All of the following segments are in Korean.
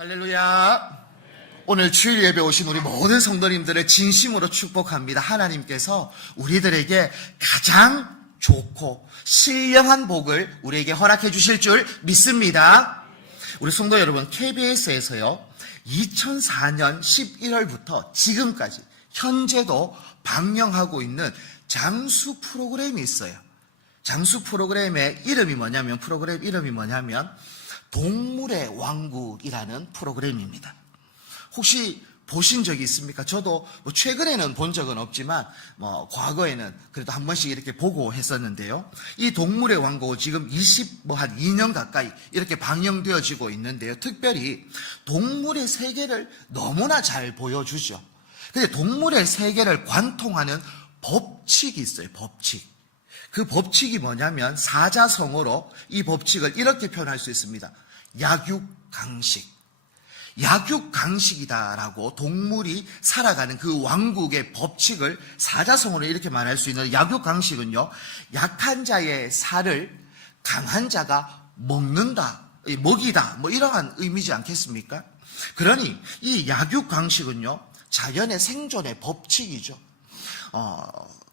할렐루야. 오늘 주일 예배 오신 우리 모든 성도님들을 진심으로 축복합니다. 하나님께서 우리들에게 가장 좋고 신령한 복을 우리에게 허락해 주실 줄 믿습니다. 우리 성도 여러분, KBS에서요 2004년 11월부터 지금까지 현재도 방영하고 있는 장수 프로그램이 있어요. 장수 프로그램의 이름이 뭐냐면 동물의 왕국이라는 프로그램입니다. 혹시 보신 적이 있습니까? 저도 최근에는 본 적은 없지만 과거에는 그래도 한 번씩 이렇게 보고 했었는데요. 이 동물의 왕국은 지금 한 2년 가까이 이렇게 방영되어지고 있는데요. 특별히 동물의 세계를 너무나 잘 보여주죠. 근데 동물의 세계를 관통하는 법칙이 있어요. 법칙. 그 법칙이 뭐냐면 사자성어로 이 법칙을 이렇게 표현할 수 있습니다. 약육강식. 약육강식이다라고 동물이 살아가는 그 왕국의 법칙을 사자성어로 이렇게 말할 수 있는 약육강식은요, 약한 자의 살을 강한 자가 먹는다, 먹이다, 이러한 의미지 않겠습니까? 그러니 이 약육강식은요, 자연의 생존의 법칙이죠.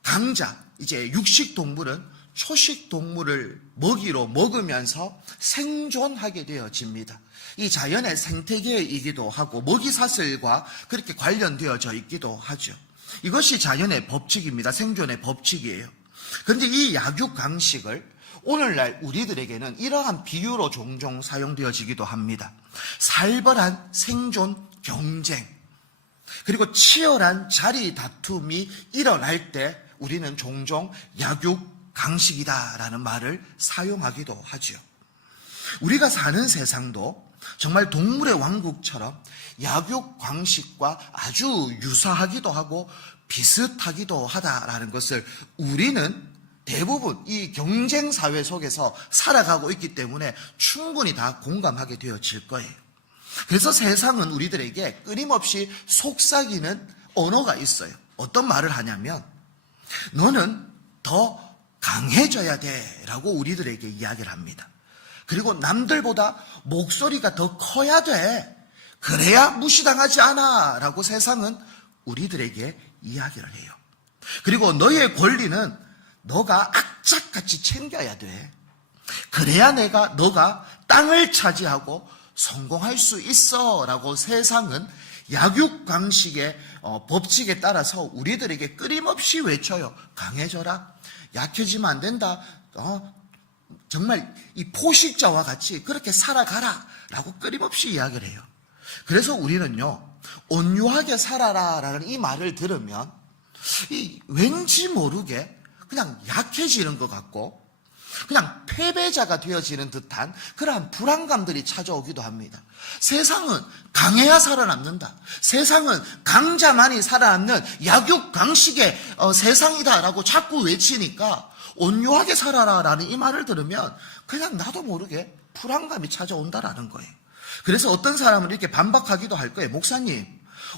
강자, 이제 육식동물은 초식동물을 먹이로 먹으면서 생존하게 되어집니다. 이 자연의 생태계이기도 하고 먹이사슬과 그렇게 관련되어져 있기도 하죠. 이것이 자연의 법칙입니다. 생존의 법칙이에요. 그런데 이 약육강식을 오늘날 우리들에게는 이러한 비유로 종종 사용되어지기도 합니다. 살벌한 생존 경쟁, 그리고 치열한 자리 다툼이 일어날 때 우리는 종종 약육강식이다라는 말을 사용하기도 하죠. 우리가 사는 세상도 정말 동물의 왕국처럼 약육강식과 아주 유사하기도 하고 비슷하기도 하다라는 것을 우리는 대부분 이 경쟁사회 속에서 살아가고 있기 때문에 충분히 다 공감하게 되어질 거예요. 그래서 세상은 우리들에게 끊임없이 속삭이는 언어가 있어요. 어떤 말을 하냐면 너는 더 강해져야 돼 라고 우리들에게 이야기를 합니다. 그리고 남들보다 목소리가 더 커야 돼, 그래야 무시당하지 않아 라고 세상은 우리들에게 이야기를 해요. 그리고 너의 권리는 너가 악착같이 챙겨야 돼, 그래야 너가 땅을 차지하고 성공할 수 있어 라고 세상은 약육강식의 법칙에 따라서 우리들에게 끊임없이 외쳐요. 강해져라, 약해지면 안 된다, 정말 이 포식자와 같이 그렇게 살아가라 라고 끊임없이 이야기를 해요. 그래서 우리는요, 온유하게 살아라 라는 이 말을 들으면 왠지 모르게 그냥 약해지는 것 같고 그냥 패배자가 되어지는 듯한 그러한 불안감들이 찾아오기도 합니다. 세상은 강해야 살아남는다, 세상은 강자만이 살아남는 약육강식의 세상이다라고 자꾸 외치니까 온유하게 살아라라는 이 말을 들으면 그냥 나도 모르게 불안감이 찾아온다라는 거예요. 그래서 어떤 사람은 이렇게 반박하기도 할 거예요. 목사님,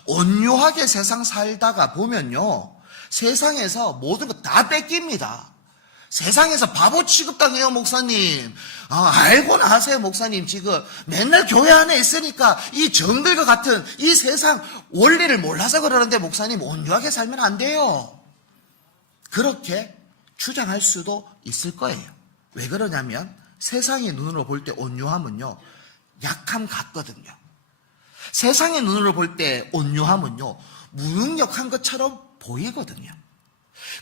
온유하게 세상 살다가 보면요, 세상에서 모든 거 다 뺏깁니다. 세상에서 바보 취급당해요, 목사님. 알고는 아세요, 목사님. 지금 맨날 교회 안에 있으니까 이 정글과 같은 이 세상 원리를 몰라서 그러는데 목사님, 온유하게 살면 안 돼요. 그렇게 주장할 수도 있을 거예요. 왜 그러냐면 세상의 눈으로 볼 때 온유함은요, 약함 같거든요. 세상의 눈으로 볼 때 온유함은요, 무능력한 것처럼 보이거든요.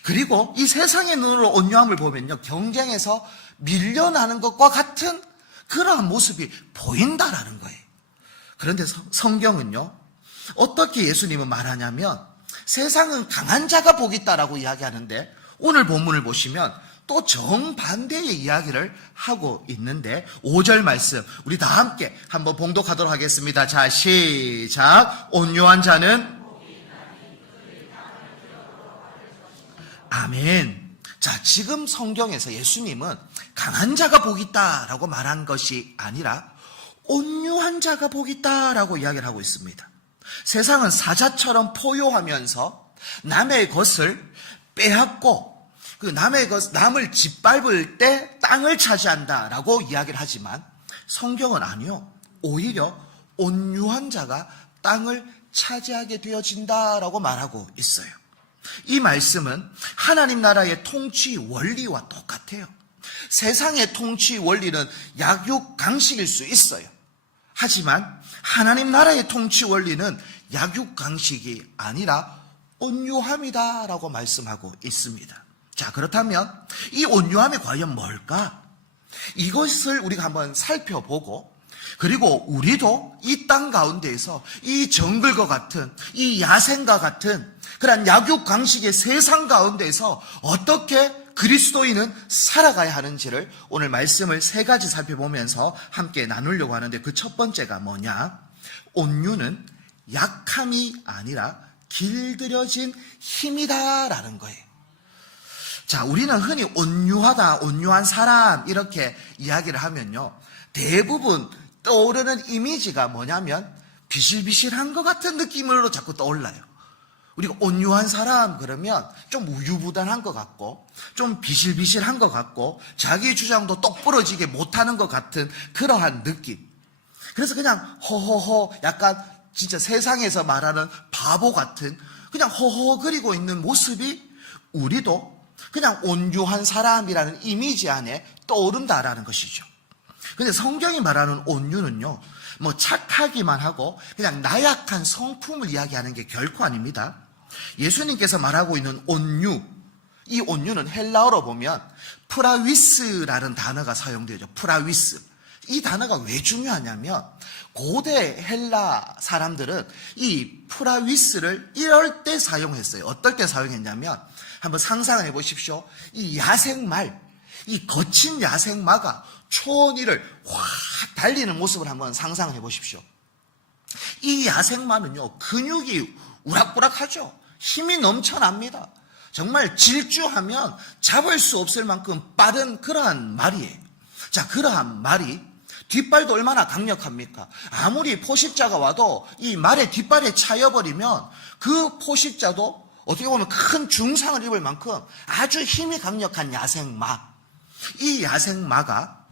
그리고 이 세상의 눈으로 온유함을 보면요, 경쟁에서 밀려나는 것과 같은 그러한 모습이 보인다라는 거예요. 그런데 성경은요, 어떻게 예수님은 말하냐면 세상은 강한 자가 복이 있다라고 이야기하는데 오늘 본문을 보시면 또 정반대의 이야기를 하고 있는데 5절 말씀 우리 다 함께 한번 봉독하도록 하겠습니다. 자, 시작. 온유한 자는 아멘. 자, 지금 성경에서 예수님은 강한 자가 복이 있다라고 말한 것이 아니라 온유한 자가 복이 있다라고 이야기를 하고 있습니다. 세상은 사자처럼 포효하면서 남의 것을 빼앗고 남을 짓밟을 때 땅을 차지한다라고 이야기를 하지만 성경은 아니요, 오히려 온유한 자가 땅을 차지하게 되어진다라고 말하고 있어요. 이 말씀은 하나님 나라의 통치 원리와 똑같아요. 세상의 통치 원리는 약육강식일 수 있어요. 하지만 하나님 나라의 통치 원리는 약육강식이 아니라 온유함이다라고 말씀하고 있습니다. 자, 그렇다면 이 온유함이 과연 뭘까? 이것을 우리가 한번 살펴보고, 그리고 우리도 이 땅 가운데에서 이 정글과 같은, 이 야생과 같은 그런 약육강식의 세상 가운데에서 어떻게 그리스도인은 살아가야 하는지를 오늘 말씀을 세 가지 살펴보면서 함께 나누려고 하는데, 그 첫 번째가 뭐냐? 온유는 약함이 아니라 길들여진 힘이다라는 거예요. 자, 우리는 흔히 온유하다, 온유한 사람 이렇게 이야기를 하면요, 대부분 떠오르는 이미지가 뭐냐면 비실비실한 것 같은 느낌으로 자꾸 떠올라요. 우리가 온유한 사람 그러면 좀 우유부단한 것 같고, 좀 비실비실한 것 같고, 자기 주장도 똑부러지게 못하는 것 같은 그러한 느낌. 그래서 그냥 허허허, 약간 진짜 세상에서 말하는 바보 같은, 그냥 허허거리고 있는 모습이 우리도 그냥 온유한 사람이라는 이미지 안에 떠오른다라는 것이죠. 근데 성경이 말하는 온유는요, 뭐 착하기만 하고 그냥 나약한 성품을 이야기하는 게 결코 아닙니다. 예수님께서 말하고 있는 온유, 이 온유는 헬라어로 보면 프라위스라는 단어가 사용되죠. 프라위스. 이 단어가 왜 중요하냐면 고대 헬라 사람들은 이 프라위스를 이럴 때 사용했어요. 어떨 때 사용했냐면, 한번 상상을 해보십시오. 이 야생말, 이 거친 야생마가 초원 위를 확 달리는 모습을 한번 상상을 해보십시오. 이 야생마는요, 근육이 우락부락하죠. 힘이 넘쳐납니다. 정말 질주하면 잡을 수 없을 만큼 빠른 그러한 말이에요. 자, 그러한 말이 뒷발도 얼마나 강력합니까? 아무리 포식자가 와도 이 말의 뒷발에 차여버리면 그 포식자도 어떻게 보면 큰 중상을 입을 만큼 아주 힘이 강력한 야생마. 이 야생마가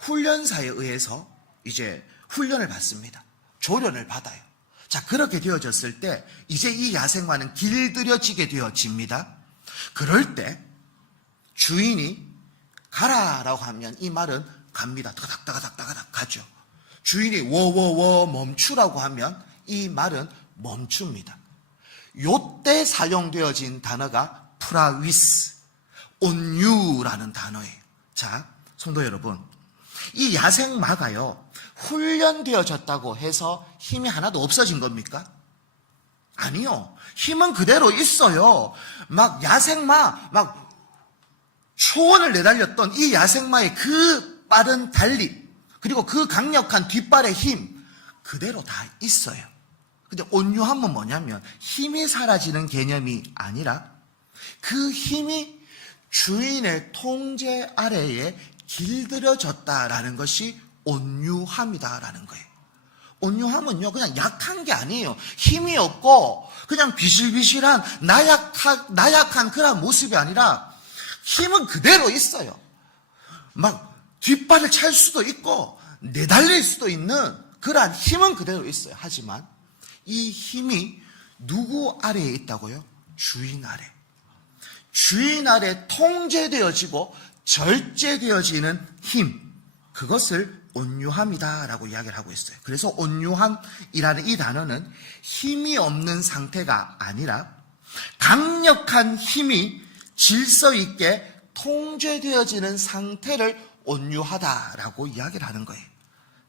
훈련사에 의해서 이제 훈련을 받습니다. 조련을 받아요. 자, 그렇게 되어졌을 때 이제 이 야생마는 길들여지게 되어집니다. 그럴 때 주인이 가라라고 하면 이 말은 갑니다. 따가닥따가닥 가죠. 주인이 워워워 멈추라고 하면 이 말은 멈춥니다. 요때 사용되어진 단어가 프라위스, 온유라는 단어예요. 자, 성도 여러분, 이 야생마가요, 훈련되어졌다고 해서 힘이 하나도 없어진 겁니까? 아니요. 힘은 그대로 있어요. 막 야생마, 막 초원을 내달렸던 이 야생마의 그 빠른 달림, 그리고 그 강력한 뒷발의 힘, 그대로 다 있어요. 근데 온유함은 뭐냐면 힘이 사라지는 개념이 아니라 그 힘이 주인의 통제 아래에 길들여졌다라는 것이 온유함이다라는 거예요. 온유함은요, 그냥 약한 게 아니에요. 힘이 없고 그냥 비실비실한 나약한 그런 모습이 아니라 힘은 그대로 있어요. 막 뒷발을 찰 수도 있고 내달릴 수도 있는 그러한 힘은 그대로 있어요. 하지만 이 힘이 누구 아래에 있다고요? 주인 아래. 주인 아래 통제되어지고 절제되어지는 힘, 그것을 온유함이다라고 이야기를 하고 있어요. 그래서 온유함이라는 이 단어는 힘이 없는 상태가 아니라 강력한 힘이 질서 있게 통제되어지는 상태를 온유하다라고 이야기를 하는 거예요.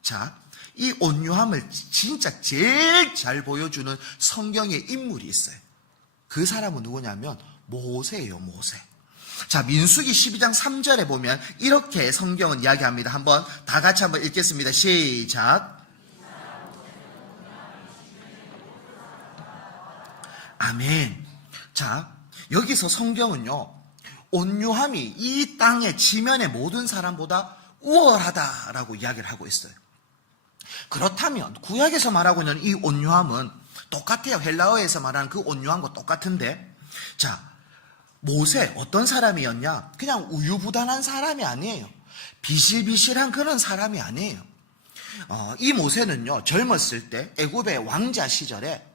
자, 이 온유함을 진짜 제일 잘 보여주는 성경의 인물이 있어요. 그 사람은 누구냐면 모세예요, 모세. 자, 민수기 12장 3절에 보면 이렇게 성경은 이야기합니다. 한번 다 같이 한번 읽겠습니다. 시작. 아멘. 자, 여기서 성경은요, 온유함이 이 땅의 지면의 모든 사람보다 우월하다라고 이야기를 하고 있어요. 그렇다면 구약에서 말하고 있는 이 온유함은 똑같아요. 헬라어에서 말하는 그 온유함과 똑같은데, 자, 모세 어떤 사람이었냐? 그냥 우유부단한 사람이 아니에요. 비실비실한 그런 사람이 아니에요. 이 모세는요, 젊었을 때 애굽의 왕자 시절에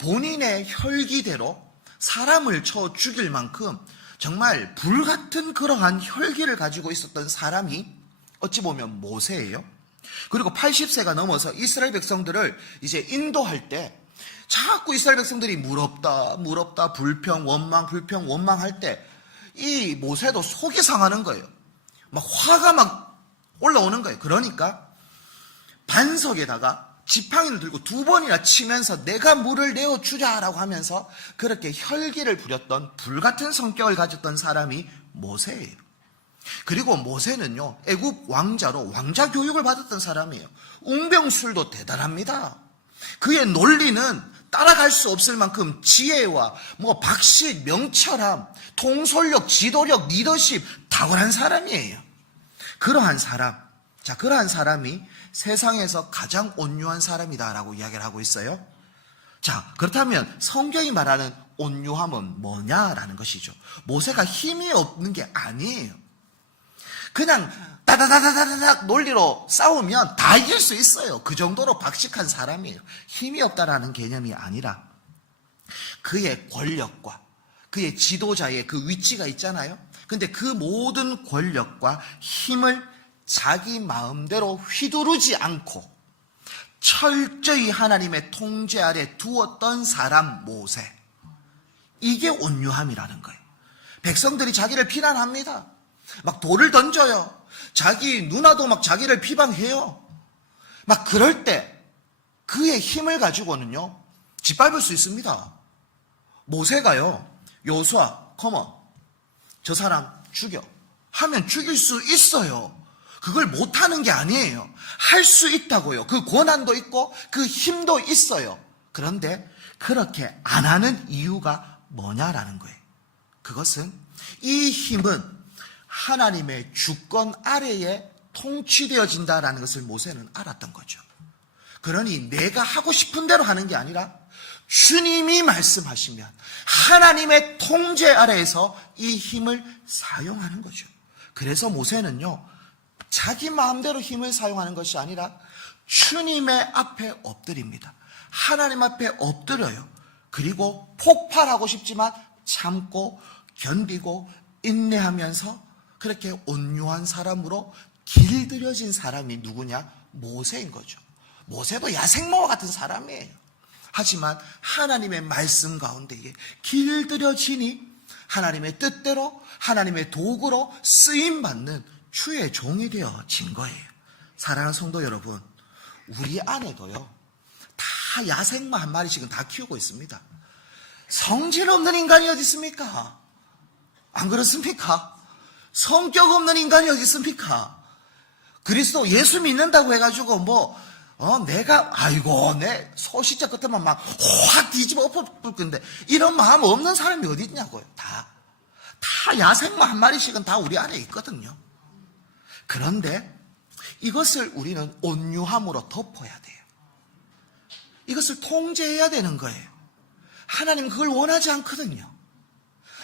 본인의 혈기대로 사람을 쳐 죽일 만큼 정말 불같은 그러한 혈기를 가지고 있었던 사람이 어찌 보면 모세예요. 그리고 80세가 넘어서 이스라엘 백성들을 이제 인도할 때 자꾸 이스라엘 백성들이 물었다 불평 원망 할 때 이 모세도 속이 상하는 거예요. 막 화가 막 올라오는 거예요. 그러니까 반석에다가 지팡이를 들고 2번이나 치면서 내가 물을 내어주자라고 하면서 그렇게 혈기를 부렸던 불같은 성격을 가졌던 사람이 모세예요. 그리고 모세는요, 애굽 왕자로 왕자 교육을 받았던 사람이에요. 웅병술도 대단합니다. 그의 논리는 따라갈 수 없을 만큼 지혜와 박식, 명철함, 통솔력, 지도력, 리더십 탁월한 사람이에요. 그러한 사람이 세상에서 가장 온유한 사람이다라고 이야기를 하고 있어요. 자, 그렇다면 성경이 말하는 온유함은 뭐냐라는 것이죠. 모세가 힘이 없는 게 아니에요. 그냥 다다다다다닥 논리로 싸우면 다 이길 수 있어요. 그 정도로 박식한 사람이에요. 힘이 없다라는 개념이 아니라 그의 권력과 그의 지도자의 그 위치가 있잖아요. 근데 그 모든 권력과 힘을 자기 마음대로 휘두르지 않고 철저히 하나님의 통제 아래 두었던 사람 모세. 이게 온유함이라는 거예요. 백성들이 자기를 비난합니다. 막 돌을 던져요. 자기 누나도 막 자기를 비방해요. 막 그럴 때 그의 힘을 가지고는요, 짓밟을 수 있습니다. 모세가요, 여호수아, 컴온, 저 사람 죽여 하면 죽일 수 있어요. 그걸 못하는 게 아니에요. 할 수 있다고요. 그 권한도 있고 그 힘도 있어요. 그런데 그렇게 안 하는 이유가 뭐냐라는 거예요. 그것은 이 힘은 하나님의 주권 아래에 통치되어진다라는 것을 모세는 알았던 거죠. 그러니 내가 하고 싶은 대로 하는 게 아니라 주님이 말씀하시면 하나님의 통제 아래에서 이 힘을 사용하는 거죠. 그래서 모세는요, 자기 마음대로 힘을 사용하는 것이 아니라 주님의 앞에 엎드립니다. 하나님 앞에 엎드려요. 그리고 폭발하고 싶지만 참고 견디고 인내하면서 그렇게 온유한 사람으로 길들여진 사람이 누구냐? 모세인 거죠. 모세도 야생마와 같은 사람이에요. 하지만 하나님의 말씀 가운데 길들여지니 하나님의 뜻대로 하나님의 도구로 쓰임받는 주의 종이 되어진 거예요. 사랑하는 성도 여러분, 우리 안에도요, 다 야생마 한 마리씩은 다 키우고 있습니다. 성질 없는 인간이 어디 있습니까? 안 그렇습니까? 성격 없는 인간이 어디 있습니까? 그리스도 예수 믿는다고 해가지고 내 소시자 끝에만 막 확 뒤집어 엎어볼 건데 이런 마음 없는 사람이 어디 있냐고요. 다 야생마 한 마리씩은 다 우리 안에 있거든요. 그런데 이것을 우리는 온유함으로 덮어야 돼요. 이것을 통제해야 되는 거예요. 하나님은 그걸 원하지 않거든요.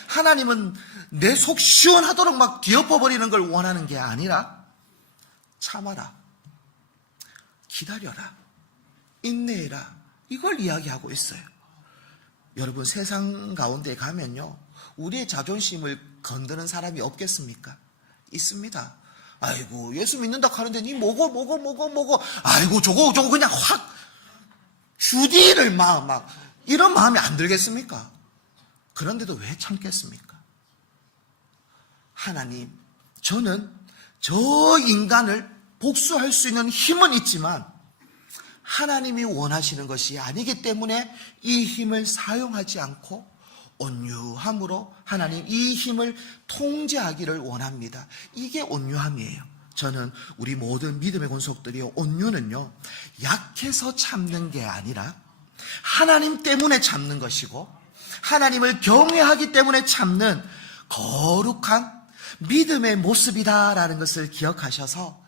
하나님은 내 속 시원하도록 막 뒤엎어버리는 걸 원하는 게 아니라 참아라, 기다려라, 인내해라, 이걸 이야기하고 있어요. 여러분, 세상 가운데 가면요, 우리의 자존심을 건드는 사람이 없겠습니까? 있습니다. 아이고, 예수 믿는다 하는데 니 뭐고 아이고, 저거 그냥 확 주디를 막 이런 마음이 안 들겠습니까? 그런데도 왜 참겠습니까? 하나님, 저는 저 인간을 복수할 수 있는 힘은 있지만 하나님이 원하시는 것이 아니기 때문에 이 힘을 사용하지 않고 온유함으로 하나님 이 힘을 통제하기를 원합니다. 이게 온유함이에요. 저는 우리 모든 믿음의 권속들이 온유는요, 약해서 참는 게 아니라 하나님 때문에 참는 것이고 하나님을 경외하기 때문에 참는 거룩한 믿음의 모습이다라는 것을 기억하셔서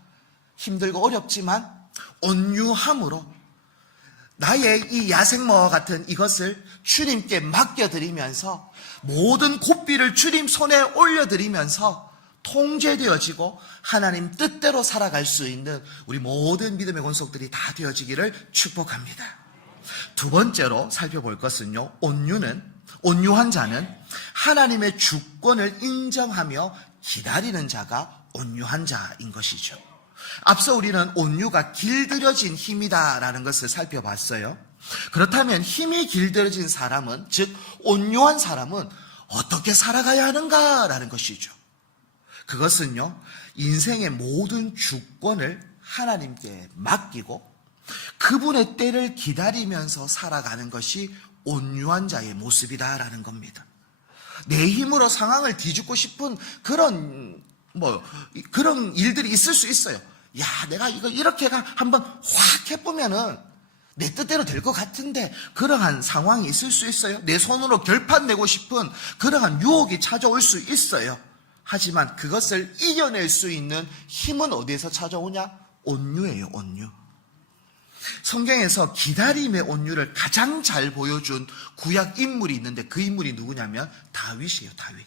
힘들고 어렵지만 온유함으로 나의 이 야생마와 같은 이것을 주님께 맡겨드리면서 모든 고삐를 주님 손에 올려드리면서 통제되어지고 하나님 뜻대로 살아갈 수 있는 우리 모든 믿음의 권속들이 다 되어지기를 축복합니다. 두 번째로 살펴볼 것은요, 온유한 자는 하나님의 주권을 인정하며 기다리는 자가 온유한 자인 것이죠. 앞서 우리는 온유가 길들여진 힘이다라는 것을 살펴봤어요. 그렇다면 힘이 길들여진 사람은, 즉 온유한 사람은 어떻게 살아가야 하는가라는 것이죠. 그것은요, 인생의 모든 주권을 하나님께 맡기고 그분의 때를 기다리면서 살아가는 것이 온유한 자의 모습이다라는 겁니다. 내 힘으로 상황을 뒤집고 싶은 그런 일들이 있을 수 있어요. 야, 내가 이거 이렇게 한번 확 해보면은 내 뜻대로 될 것 같은데, 그러한 상황이 있을 수 있어요. 내 손으로 결판 내고 싶은 그러한 유혹이 찾아올 수 있어요. 하지만 그것을 이겨낼 수 있는 힘은 어디에서 찾아오냐? 온유예요, 온유. 성경에서 기다림의 온유를 가장 잘 보여준 구약 인물이 있는데 그 인물이 누구냐면 다윗이에요, 다윗.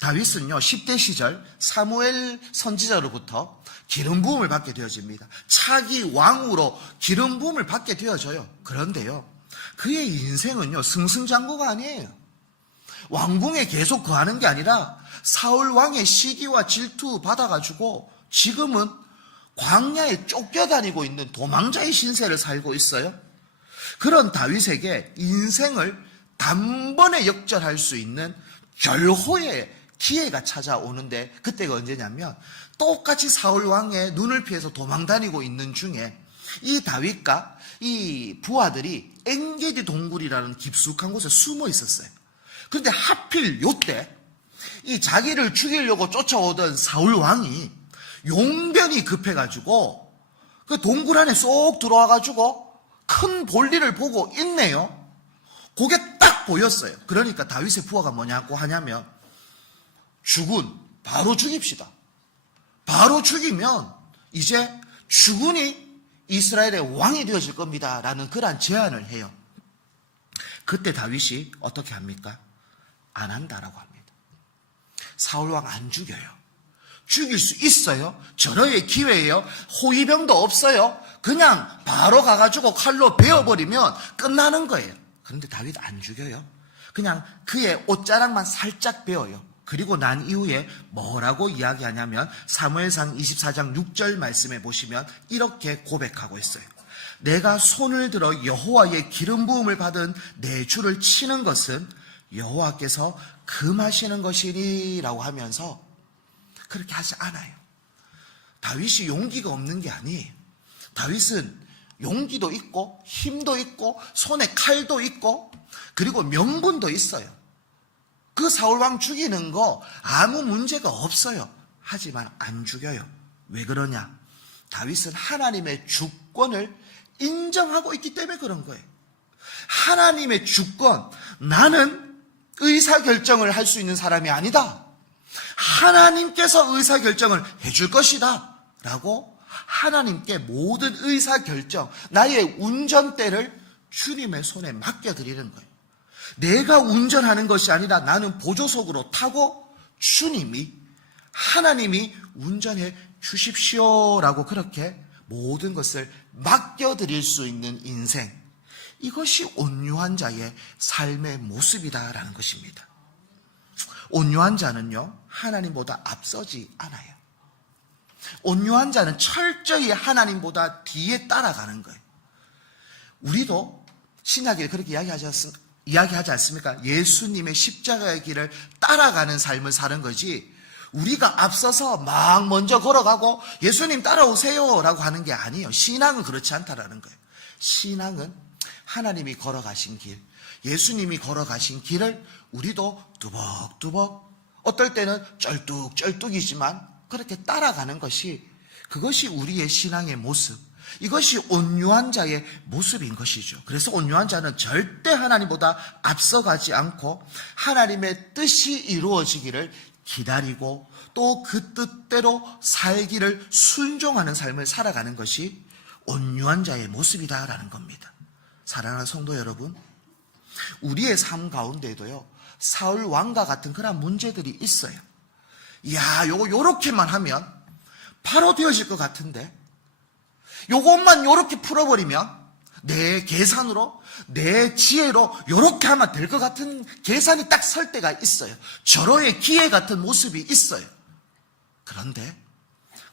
다윗은요, 10대 시절 사무엘 선지자로부터 기름 부음을 받게 되어집니다. 차기 왕으로 기름 부음을 받게 되어져요. 그런데요, 그의 인생은요, 승승장구가 아니에요. 왕궁에 계속 거하는 게 아니라 사울 왕의 시기와 질투 받아가지고 지금은 광야에 쫓겨다니고 있는 도망자의 신세를 살고 있어요. 그런 다윗에게 인생을 단번에 역전할 수 있는 결호의 기회가 찾아오는데, 그때가 언제냐면 똑같이 사울 왕의 눈을 피해서 도망다니고 있는 중에 이 다윗과 이 부하들이 엔게디 동굴이라는 깊숙한 곳에 숨어 있었어요. 그런데 하필 요때 이 자기를 죽이려고 쫓아오던 사울 왕이 용변이 급해가지고 그 동굴 안에 쏙 들어와가지고 큰 볼일을 보고 있네요. 그게 딱 보였어요. 그러니까 다윗의 부하가 뭐냐고 하냐면, 바로 죽입시다. 바로 죽이면 이제 주군이 이스라엘의 왕이 되어질 겁니다 라는 그런 제안을 해요. 그때 다윗이 어떻게 합니까? 안 한다라고 합니다. 사울왕 안 죽여요. 죽일 수 있어요. 절호의 기회예요. 호위병도 없어요. 그냥 바로 가가지고 칼로 베어버리면 끝나는 거예요. 그런데 다윗 안 죽여요. 그냥 그의 옷자락만 살짝 베어요. 그리고 난 이후에 뭐라고 이야기하냐면 사무엘상 24장 6절 말씀에 보시면 이렇게 고백하고 있어요. 내가 손을 들어 여호와의 기름 부음을 받은 내 주를 치는 것은 여호와께서 금하시는 것이니 라고 하면서 그렇게 하지 않아요. 다윗이 용기가 없는 게 아니에요. 다윗은 용기도 있고 힘도 있고 손에 칼도 있고 그리고 명분도 있어요. 그 사울왕 죽이는 거 아무 문제가 없어요. 하지만 안 죽여요. 왜 그러냐? 다윗은 하나님의 주권을 인정하고 있기 때문에 그런 거예요. 하나님의 주권, 나는 의사결정을 할 수 있는 사람이 아니다. 하나님께서 의사결정을 해줄 것이다 라고 하나님께 모든 의사결정, 나의 운전대를 주님의 손에 맡겨드리는 거예요. 내가 운전하는 것이 아니라 나는 보조석으로 타고 하나님이 운전해 주십시오라고 그렇게 모든 것을 맡겨드릴 수 있는 인생, 이것이 온유한 자의 삶의 모습이다라는 것입니다. 온유한 자는요, 하나님보다 앞서지 않아요. 온유한 자는 철저히 하나님보다 뒤에 따라가는 거예요. 우리도 신약에 그렇게 이야기하지 않습니까? 예수님의 십자가의 길을 따라가는 삶을 사는 거지, 우리가 앞서서 막 먼저 걸어가고 예수님 따라오세요 라고 하는 게 아니에요. 신앙은 그렇지 않다라는 거예요. 신앙은 하나님이 걸어가신 길, 예수님이 걸어가신 길을 우리도 뚜벅뚜벅, 어떨 때는 쩔뚝쩔뚝이지만 그렇게 따라가는 것이, 그것이 우리의 신앙의 모습, 이것이 온유한 자의 모습인 것이죠. 그래서 온유한 자는 절대 하나님보다 앞서가지 않고 하나님의 뜻이 이루어지기를 기다리고 또 그 뜻대로 살기를 순종하는 삶을 살아가는 것이 온유한 자의 모습이다라는 겁니다. 사랑하는 성도 여러분, 우리의 삶 가운데에도요, 사울 왕과 같은 그런 문제들이 있어요. 야, 요거 요렇게만 하면 바로 되어질 것 같은데, 요것만 요렇게 풀어버리면 내 계산으로, 내 지혜로 요렇게 하면 될 것 같은 계산이 딱 설 때가 있어요. 절호의 기회 같은 모습이 있어요. 그런데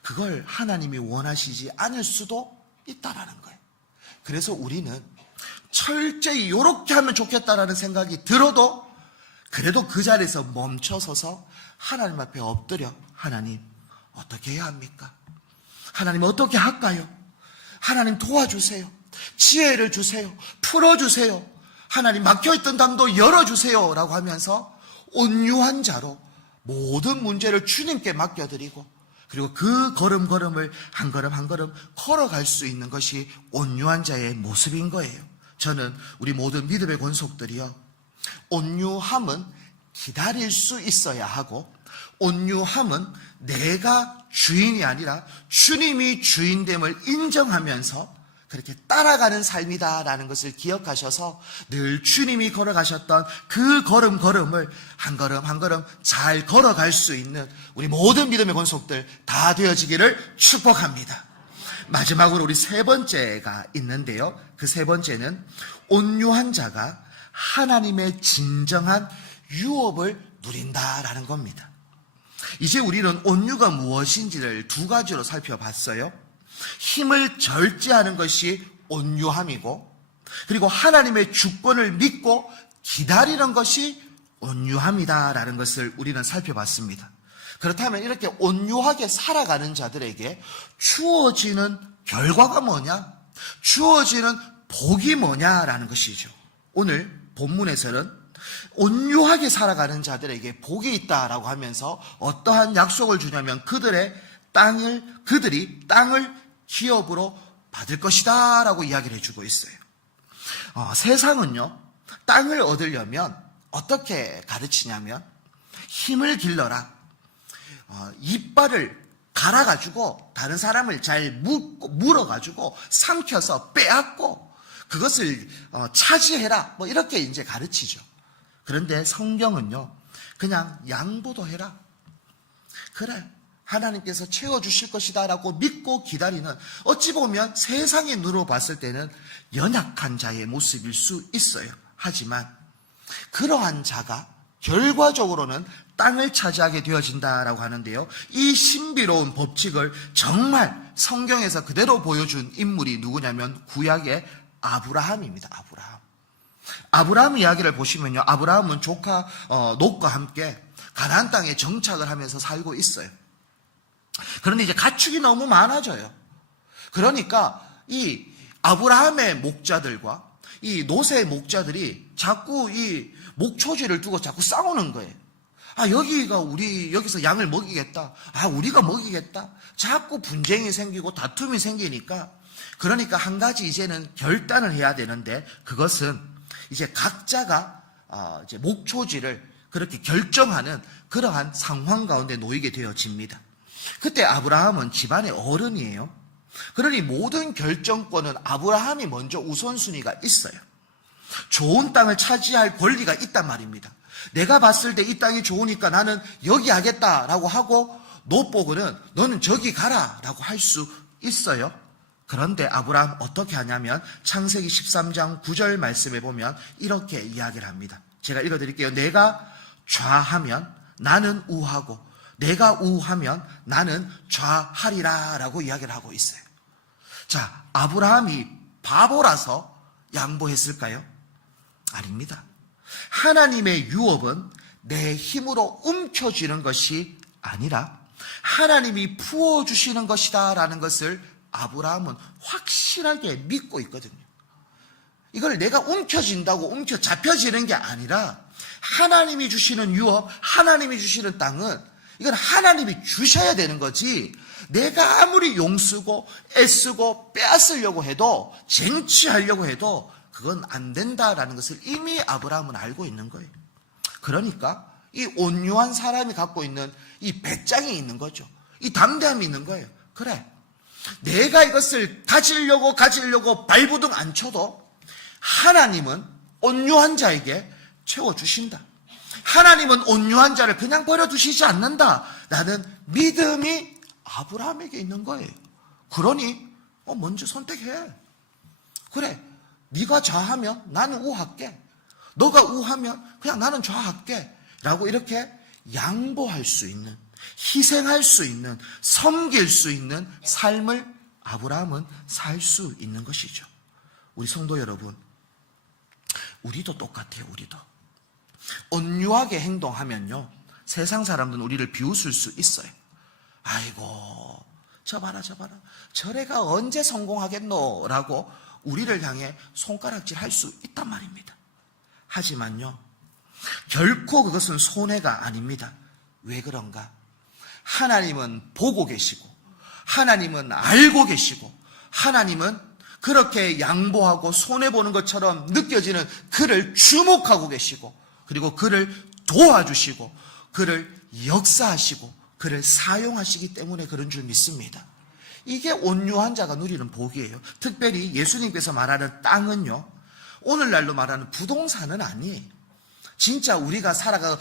그걸 하나님이 원하시지 않을 수도 있다라는 거예요. 그래서 우리는 철저히 요렇게 하면 좋겠다라는 생각이 들어도 그래도 그 자리에서 멈춰서서 하나님 앞에 엎드려, 하나님 어떻게 해야 합니까? 하나님 어떻게 할까요? 하나님 도와주세요. 지혜를 주세요. 풀어주세요. 하나님 막혀있던 담도 열어주세요 라고 하면서 온유한 자로 모든 문제를 주님께 맡겨드리고, 그리고 그 걸음걸음을 한 걸음 한 걸음 걸어갈 수 있는 것이 온유한 자의 모습인 거예요. 저는 우리 모든 믿음의 권속들이요, 온유함은 기다릴 수 있어야 하고, 온유함은 내가 주인이 아니라 주님이 주인됨을 인정하면서 그렇게 따라가는 삶이다라는 것을 기억하셔서 늘 주님이 걸어가셨던 그 걸음걸음을 한 걸음 한 걸음 잘 걸어갈 수 있는 우리 모든 믿음의 권속들 다 되어지기를 축복합니다. 마지막으로 우리 세 번째가 있는데요, 그 세 번째는 온유한 자가 하나님의 진정한 유업을 누린다라는 겁니다. 이제 우리는 온유가 무엇인지를 두 가지로 살펴봤어요. 힘을 절제하는 것이 온유함이고, 그리고 하나님의 주권을 믿고 기다리는 것이 온유함이다라는 것을 우리는 살펴봤습니다. 그렇다면 이렇게 온유하게 살아가는 자들에게 주어지는 결과가 뭐냐? 주어지는 복이 뭐냐라는 것이죠. 오늘 본문에서는 온유하게 살아가는 자들에게 복이 있다라고 하면서 어떠한 약속을 주냐면 그들이 땅을 기업으로 받을 것이다 라고 이야기를 해주고 있어요. 세상은요, 땅을 얻으려면 어떻게 가르치냐면 힘을 길러라, 이빨을 갈아가지고 다른 사람을 잘 물어가지고 삼켜서 빼앗고 그것을 차지해라, 뭐 이렇게 이제 가르치죠. 그런데 성경은요, 그냥 양보도 해라, 그래 하나님께서 채워주실 것이다 라고 믿고 기다리는, 어찌 보면 세상의 눈으로 봤을 때는 연약한 자의 모습일 수 있어요. 하지만 그러한 자가 결과적으로는 땅을 차지하게 되어진다라고 하는데요, 이 신비로운 법칙을 정말 성경에서 그대로 보여준 인물이 누구냐면 구약의 아브라함입니다. 아브라함 이야기를 보시면요, 아브라함은 조카 롯과 함께 가나안 땅에 정착을 하면서 살고 있어요. 그런데 이제 가축이 너무 많아져요. 그러니까 이 아브라함의 목자들과 이 롯의 목자들이 자꾸 이 목초지를 두고 자꾸 싸우는 거예요. 여기가 우리 여기서 양을 먹이겠다, 우리가 먹이겠다, 자꾸 분쟁이 생기고 다툼이 생기니까, 그러니까 한 가지 이제는 결단을 해야 되는데, 그것은 이제 각자가 이제 목초지를 그렇게 결정하는 그러한 상황 가운데 놓이게 되어집니다. 그때 아브라함은 집안의 어른이에요. 그러니 모든 결정권은 아브라함이 먼저 우선순위가 있어요. 좋은 땅을 차지할 권리가 있단 말입니다. 내가 봤을 때 이 땅이 좋으니까 나는 여기 하겠다라고 하고, 롯 보고는 너는 저기 가라라고 할 수 있어요. 그런데 아브라함 어떻게 하냐면 창세기 13장 9절 말씀에 보면 이렇게 이야기를 합니다. 제가 읽어드릴게요. 내가 좌하면 나는 우하고 내가 우하면 나는 좌하리라 라고 이야기를 하고 있어요. 자, 아브라함이 바보라서 양보했을까요? 아닙니다. 하나님의 유업은 내 힘으로 움켜쥐는 것이 아니라 하나님이 부어주시는 것이다 라는 것을 아브라함은 확실하게 믿고 있거든요. 이걸 내가 움켜진다고 움켜잡혀지는 게 아니라 하나님이 주시는 유업, 하나님이 주시는 땅은 이건 하나님이 주셔야 되는 거지, 내가 아무리 용쓰고 애쓰고 빼앗으려고 해도, 쟁취하려고 해도 그건 안 된다라는 것을 이미 아브라함은 알고 있는 거예요. 그러니까 이 온유한 사람이 갖고 있는 이 배짱이 있는 거죠. 이 담대함이 있는 거예요. 그래, 내가 이것을 가지려고 발부둥 안 쳐도 하나님은 온유한 자에게 채워주신다. 하나님은 온유한 자를 그냥 버려두시지 않는다 라는 믿음이 아브라함에게 있는 거예요. 그러니 먼저 선택해. 그래, 네가 좌하면 나는 우할게. 너가 우하면 그냥 나는 좌할게. 라고 이렇게 양보할 수 있는, 희생할 수 있는, 섬길 수 있는 삶을 아브라함은 살 수 있는 것이죠. 우리 성도 여러분, 우리도 똑같아요. 우리도 온유하게 행동하면요, 세상 사람들은 우리를 비웃을 수 있어요. 아이고, 저 봐라, 저래가 언제 성공하겠노? 라고 우리를 향해 손가락질 할 수 있단 말입니다. 하지만요, 결코 그것은 손해가 아닙니다. 왜 그런가? 하나님은 보고 계시고, 하나님은 알고 계시고, 하나님은 그렇게 양보하고 손해보는 것처럼 느껴지는 그를 주목하고 계시고, 그리고 그를 도와주시고, 그를 역사하시고, 그를 사용하시기 때문에 그런 줄 믿습니다. 이게 온유한 자가 누리는 복이에요. 특별히 예수님께서 말하는 땅은요, 오늘날로 말하는 부동산은 아니에요. 진짜 우리가 살아가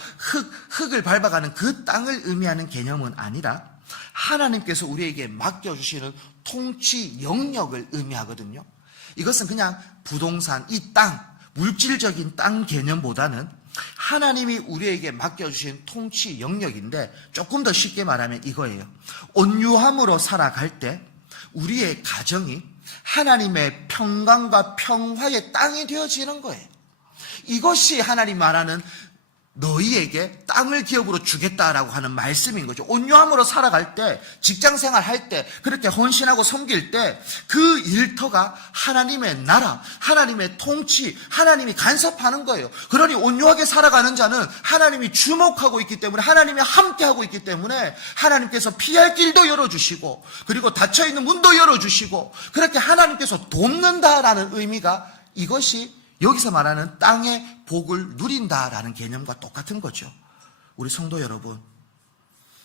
흙을 밟아가는 그 땅을 의미하는 개념은 아니라 하나님께서 우리에게 맡겨주시는 통치 영역을 의미하거든요. 이것은 그냥 부동산, 이 땅, 물질적인 땅 개념보다는 하나님이 우리에게 맡겨주신 통치 영역인데, 조금 더 쉽게 말하면 이거예요. 온유함으로 살아갈 때 우리의 가정이 하나님의 평강과 평화의 땅이 되어지는 거예요. 이것이 하나님 말하는 너희에게 땅을 기업으로 주겠다라고 하는 말씀인 거죠. 온유함으로 살아갈 때, 직장생활 할 때, 그렇게 헌신하고 섬길 때 그 일터가 하나님의 나라, 하나님의 통치, 하나님이 간섭하는 거예요. 그러니 온유하게 살아가는 자는 하나님이 주목하고 있기 때문에, 하나님이 함께하고 있기 때문에 하나님께서 피할 길도 열어주시고, 그리고 닫혀있는 문도 열어주시고, 그렇게 하나님께서 돕는다라는 의미가, 이것이 여기서 말하는 땅의 복을 누린다라는 개념과 똑같은 거죠. 우리 성도 여러분,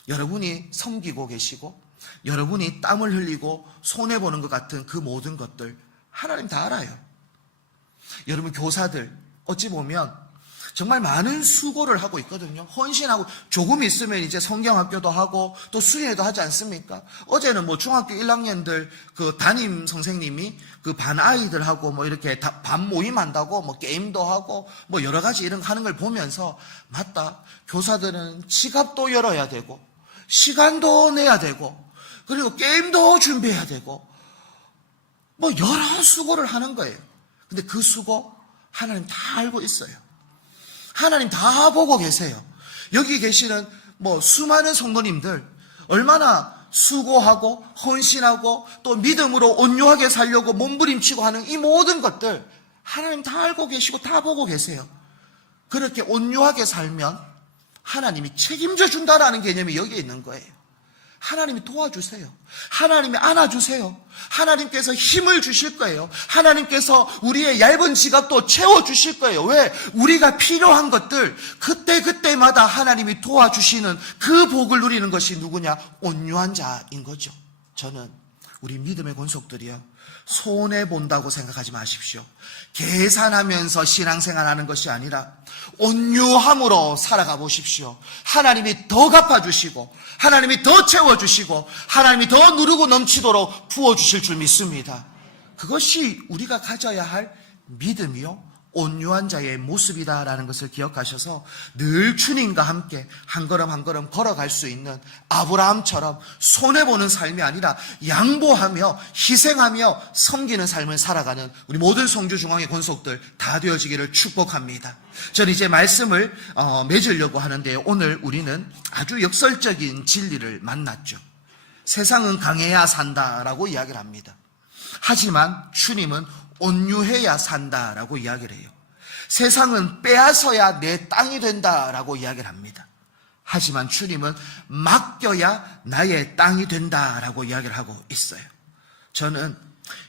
여러분이 섬기고 계시고 여러분이 땀을 흘리고 손해보는 것 같은 그 모든 것들 하나님 다 알아요. 여러분 교사들 어찌 보면 정말 많은 수고를 하고 있거든요. 헌신하고, 조금 있으면 이제 성경학교도 하고 또 수련회도 하지 않습니까? 어제는 중학교 1학년들 그 담임 선생님이 그 반 아이들하고 이렇게 반 모임한다고 게임도 하고 여러 가지 이런 거 하는 걸 보면서, 맞다, 교사들은 지갑도 열어야 되고 시간도 내야 되고 그리고 게임도 준비해야 되고 여러 수고를 하는 거예요. 근데 그 수고 하나님 다 알고 있어요. 하나님 다 보고 계세요. 여기 계시는 수많은 성도님들 얼마나 수고하고 헌신하고 또 믿음으로 온유하게 살려고 몸부림치고 하는 이 모든 것들 하나님 다 알고 계시고 다 보고 계세요. 그렇게 온유하게 살면 하나님이 책임져 준다라는 개념이 여기에 있는 거예요. 하나님이 도와주세요. 하나님이 안아주세요. 하나님께서 힘을 주실 거예요. 하나님께서 우리의 얇은 지갑도 채워주실 거예요. 왜? 우리가 필요한 것들 그때그때마다 하나님이 도와주시는 그 복을 누리는 것이 누구냐? 온유한 자인 거죠. 저는 우리 믿음의 권속들이요, 손해본다고 생각하지 마십시오. 계산하면서 신앙생활하는 것이 아니라 온유함으로 살아가 보십시오. 하나님이 더 갚아주시고 하나님이 더 채워주시고 하나님이 더 누르고 넘치도록 부어주실 줄 믿습니다. 그것이 우리가 가져야 할 믿음이요, 온유한 자의 모습이다라는 것을 기억하셔서 늘 주님과 함께 한 걸음 한 걸음 걸어갈 수 있는 아브라함처럼 손해보는 삶이 아니라 양보하며 희생하며 섬기는 삶을 살아가는 우리 모든 성주중앙의 권속들 다 되어지기를 축복합니다. 저는 이제 말씀을 맺으려고 하는데요, 오늘 우리는 아주 역설적인 진리를 만났죠. 세상은 강해야 산다라고 이야기를 합니다. 하지만 주님은 온유해야 산다라고 이야기를 해요. 세상은 빼앗아야 내 땅이 된다라고 이야기를 합니다. 하지만 주님은 맡겨야 나의 땅이 된다라고 이야기를 하고 있어요. 저는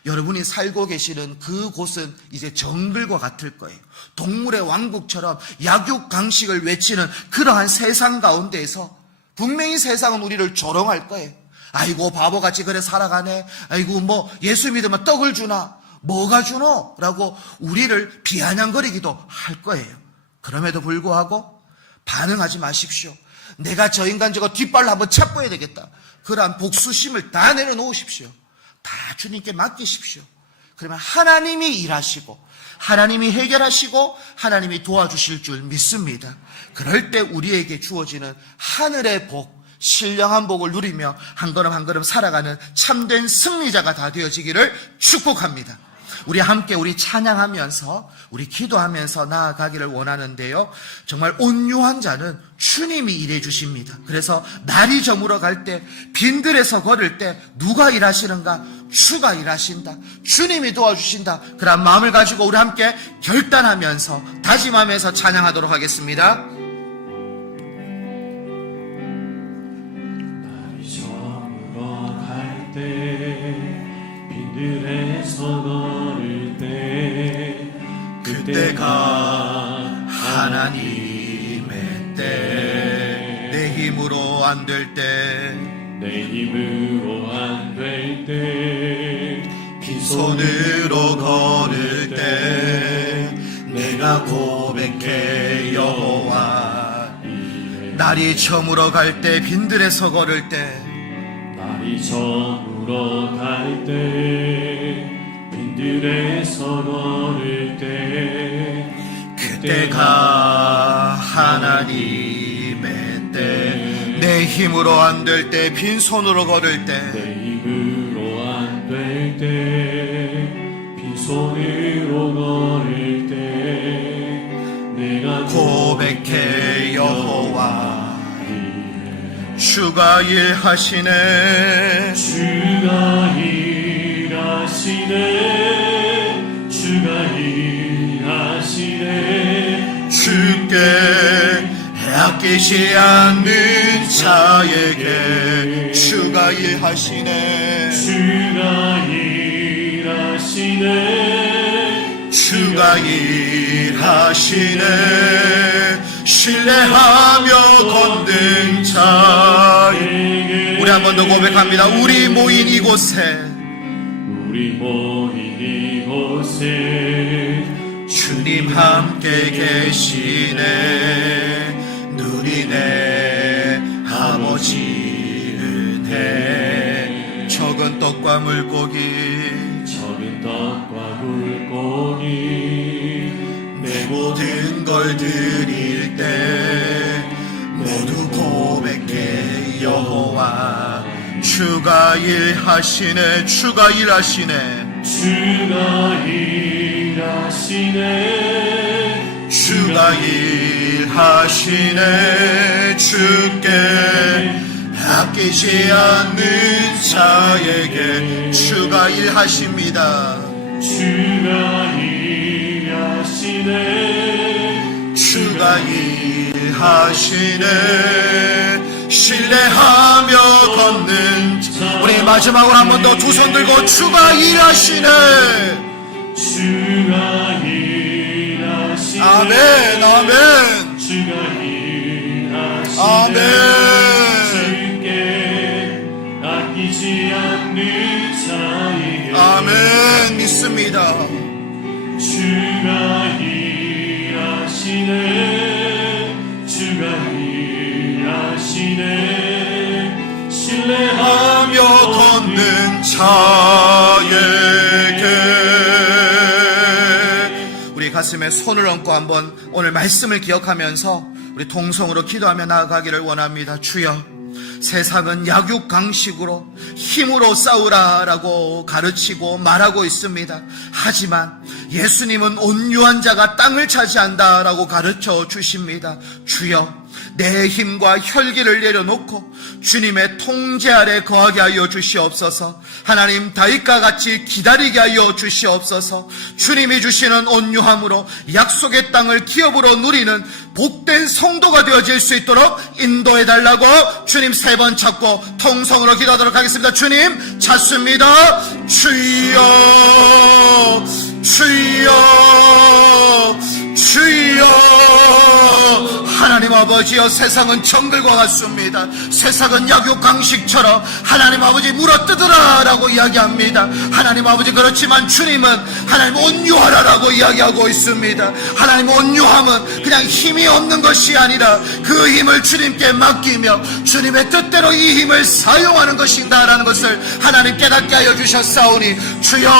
여러분이 살고 계시는 그곳은 이제 정글과 같을 거예요. 동물의 왕국처럼 약육강식을 외치는 그러한 세상 가운데에서 분명히 세상은 우리를 조롱할 거예요. 아이고 바보같이 그래 살아가네. 아이고 예수 믿으면 떡을 주나, 뭐가 주노? 라고 우리를 비아냥거리기도 할 거예요. 그럼에도 불구하고 반응하지 마십시오. 내가 저 인간 저거 뒷발로 한번 쳐봐야 되겠다. 그러한 복수심을 다 내려놓으십시오. 다 주님께 맡기십시오. 그러면 하나님이 일하시고 하나님이 해결하시고 하나님이 도와주실 줄 믿습니다. 그럴 때 우리에게 주어지는 하늘의 복, 신령한 복을 누리며 한 걸음 한 걸음 살아가는 참된 승리자가 다 되어지기를 축복합니다. 우리 함께 우리 찬양하면서 우리 기도하면서 나아가기를 원하는데요, 정말 온유한 자는 주님이 일해 주십니다. 그래서 날이 저물어 갈 때, 빈들에서 걸을 때 누가 일하시는가? 주가 일하신다. 주님이 도와주신다. 그런 마음을 가지고 우리 함께 결단하면서 다짐하면서 찬양하도록 하겠습니다. 날이 저물어 갈 때, 빈들에서 걸을 때, 그때가 하나님의 때, 내 힘으로 안 될 때, 내 힘으로 안 될 때, 빈손으로 걸을 때, 내가 고백해 여호와. 날이 저물어 갈 때, 빈들에서 걸을 때, 날이 저물어 갈 때, 빈들에서 걸을 때, 그때가 하나님의 때, 내 힘으로 안 될 때, 빈손으로 걸을 때, 내 힘으로 안 될 때, 빈손으로 걸을 때, 내가 고백해 여호와. 주가 일하시네, 주가 일하시네, 주가 일하시네, 주께 아끼지 않는 자에게 주가 일하시네, 주가 일하시네, 주가 일하시네. 신뢰하며 걷는 자에게. 우리 한 번 더 고백합니다. 우리 모인 이곳에, 우리 모인 이곳에 주님 함께 계시네. 눈이 내 아버지는 해. 적은 떡과 물고기, 적은 떡과 물고기, 내 모든 걸 드릴 때 모두 고백해 여호와. 주가 일하시네, 주가 일하시네, 주가 일하시네, 주가 일하시네. 주께 아끼지 않는 자에게 주가 일하십니다. 주가 일하시네, 주가 일하시네. 신뢰하며 걷는 자. 우리 마지막으로 한 번 더 두 손 들고 주가 일하시네. 주가 일하시네. 아멘, 아멘. 주가 일하시네. 아멘. 주께 아끼지 않는 자에게 아멘. 믿습니다. 주가 일하시네, 주가 일하시네, 신뢰하며 걷는 자에게. 우리 가슴에 손을 얹고 한번 오늘 말씀을 기억하면서 우리 통성으로 기도하며 나아가기를 원합니다. 주여, 세상은 약육강식으로 힘으로 싸우라라고 가르치고 말하고 있습니다. 하지만 예수님은 온유한 자가 땅을 차지한다라고 가르쳐 주십니다. 주여, 내 힘과 혈기를 내려놓고 주님의 통제 아래 거하게 하여 주시옵소서. 하나님, 다윗과 같이 기다리게 하여 주시옵소서. 주님이 주시는 온유함으로 약속의 땅을 기업으로 누리는 복된 성도가 되어질 수 있도록 인도해달라고 주님 세 번 찾고 통성으로 기도하도록 하겠습니다. 주님 찾습니다. 주여, 주여, 주여. 하나님 아버지여, 세상은 정글과 같습니다. 세상은 약육강식처럼 하나님 아버지 물어뜯으라 라고 이야기합니다. 하나님 아버지, 그렇지만 주님은 하나님 온유하라라고 이야기하고 있습니다. 하나님 온유함은 그냥 힘이 없는 것이 아니라 그 힘을 주님께 맡기며 주님의 뜻대로 이 힘을 사용하는 것이다라는 것을 하나님 깨닫게 하여 주셨사오니, 주여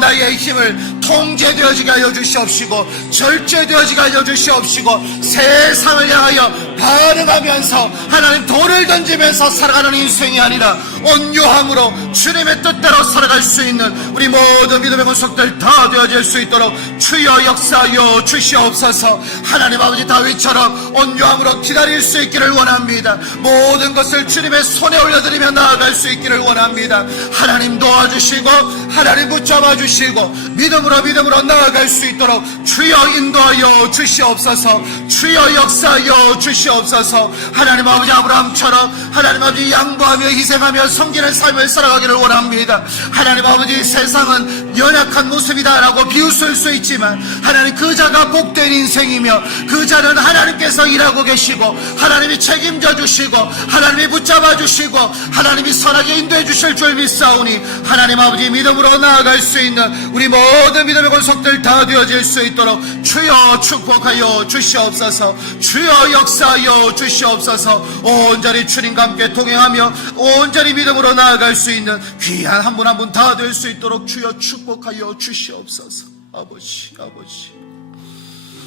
나의 힘을 통제되어지게 하여 주시옵시고 절제되어지게 하여 주시옵시고, 세상을 향하여 반응하면서 하나님 돌을 던지면서 살아가는 인생이 아니라 온유함으로 주님의 뜻대로 살아갈 수 있는 우리 모든 믿음의 권속들 다 되어질 수 있도록 주여 역사하여 주시옵소서. 하나님 아버지, 다윗처럼 온유함으로 기다릴 수 있기를 원합니다. 모든 것을 주님의 손에 올려드리며 나아갈 수 있기를 원합니다. 하나님 도와주시고 하나님 붙잡아 주시고 믿음으로 나아갈 수 있도록 주여 인도하여 주시옵소서. 주여 역사하여 주시옵소서. 하나님 아버지, 아브라함처럼 하나님 아버지 양보하며 희생하며 섬기는 삶을 살아가기를 원합니다. 하나님 아버지, 세상은 연약한 모습이다라고 비웃을 수 있지만 하나님, 그 자가 복된 인생이며 그 자는 하나님께서 일하고 계시고 하나님이 책임져 주시고 하나님이 붙잡아 주시고 하나님이 선하게 인도해 주실 줄 믿사오니, 하나님 아버지 믿음으로 나아갈 수 있는 우리 모든 믿음의 권속들 다 되어질 수 있도록 주여 축복하여 주시옵소서. 주여 역사하여 주시옵소서. 온전히 주님과 함께 동행하며 온전히 믿음으로 나아갈 수 있는 귀한 한 분 한 분 다 될 수 있도록 주여 축복하여 주시옵소서. 아버지,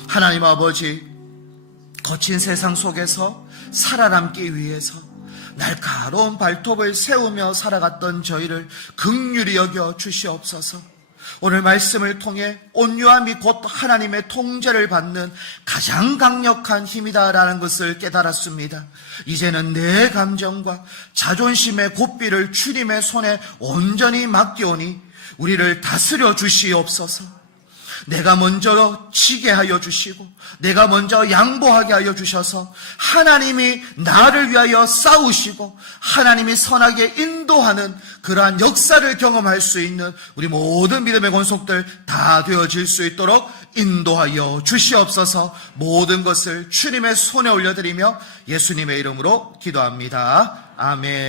하나님 아버지, 거친 세상 속에서 살아남기 위해서 날카로운 발톱을 세우며 살아갔던 저희를 긍휼히 여겨 주시옵소서. 오늘 말씀을 통해 온유함이 곧 하나님의 통제를 받는 가장 강력한 힘이다라는 것을 깨달았습니다. 이제는 내 감정과 자존심의 고삐를 주님의 손에 온전히 맡기오니 우리를 다스려 주시옵소서. 내가 먼저 치게 하여 주시고 내가 먼저 양보하게 하여 주셔서 하나님이 나를 위하여 싸우시고 하나님이 선하게 인도하는 그러한 역사를 경험할 수 있는 우리 모든 믿음의 권속들 다 되어질 수 있도록 인도하여 주시옵소서. 모든 것을 주님의 손에 올려드리며 예수님의 이름으로 기도합니다. 아멘.